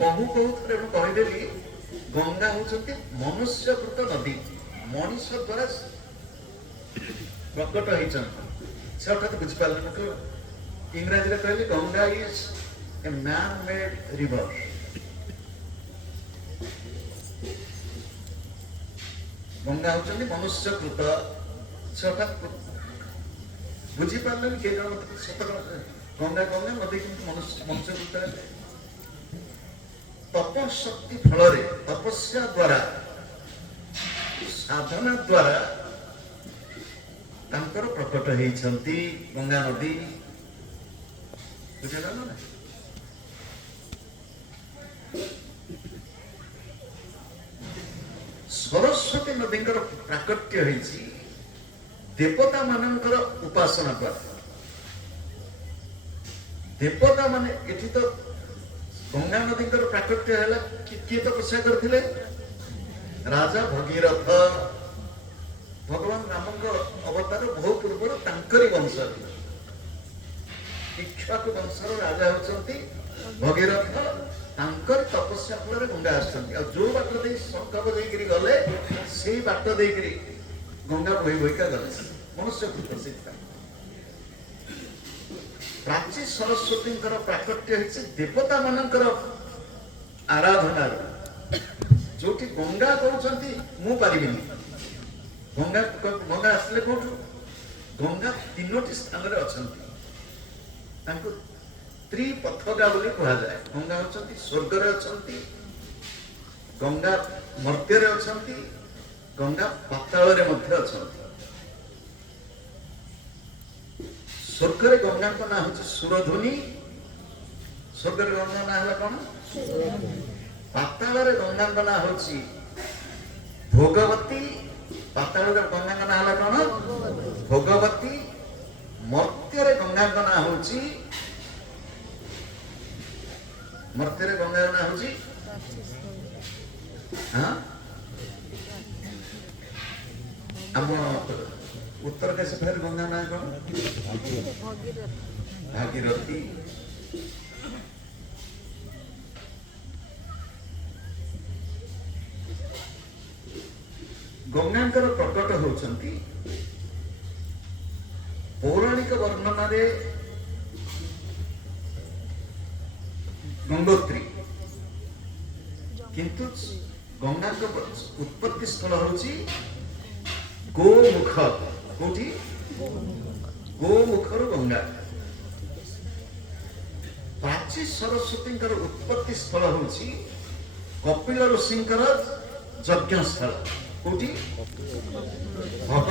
कहू कहू थे कहीदेली गंगा होती मनुष्यकृत नदी मनीष द्वारा प्रकट होती से हठात बुझिपारे इंग्राजी कहले Ganga is a man made river. Ganga होती मनुष्यकृत से हठात बुझिपारे किए जन सत गंगा गंगा नदी कि मनुष्यकृत तपशक्ति फल तपस्या द्वारा साधना द्वारा तांकर प्रकट होती गंगा नदी बुझेगा ना। सरस्वती नदी प्राकट्य होती देवता मानकर उपासना द्वारा। देवता माने एठी तो गंगा नदी प्राकट्य है किए तपस्या करते राजा भगीरथ भगवान राम अवतार बहु पूर्व तांकरी वंश इक्ष्वाकु वंशर राजा होती भगीरथ तांकर तपस्या फल गंगा जो बाट दे संकल्प देकर गले से बाट देकर गंगा बही बहिका गले मनुष्य प्राची सरस्वती प्राकट्य देवता मानकर आराधना जो गंगा कहते मु पारि गंगा गंगा आसले कौटू गंगा तीनोटी स्थान अच्छा त्रिपथगा बोली कहा जाए। गंगा होती स्वर्ग अच्छा गंगा मर्त्य अच्छा गंगा पाताल अच्छा। स्वर्ग गंगा ना हूँ सुरध्वनि स्वर्ग गंगा ना है कौन पाताल गंगा ना हूँ भोगवती पाताल गंगा ना है कौन भोगवती मर्त्य गंगा ना हूँ मर्त्य गंगा ना हूँ हाँ आम उत्तर कैसे फिर गंगा ना कौन भागीरथी। गंगांकर प्रकट होती पौराणिक वर्णन गंगोत्री किंतु गंगा उत्पत्ति स्थल होची गोमुख कोठी गोमुखर गंगा। प्राची सरस्वती उत्पत्ति स्थल होची कपिल ऋषि यज्ञ स्थल कोठी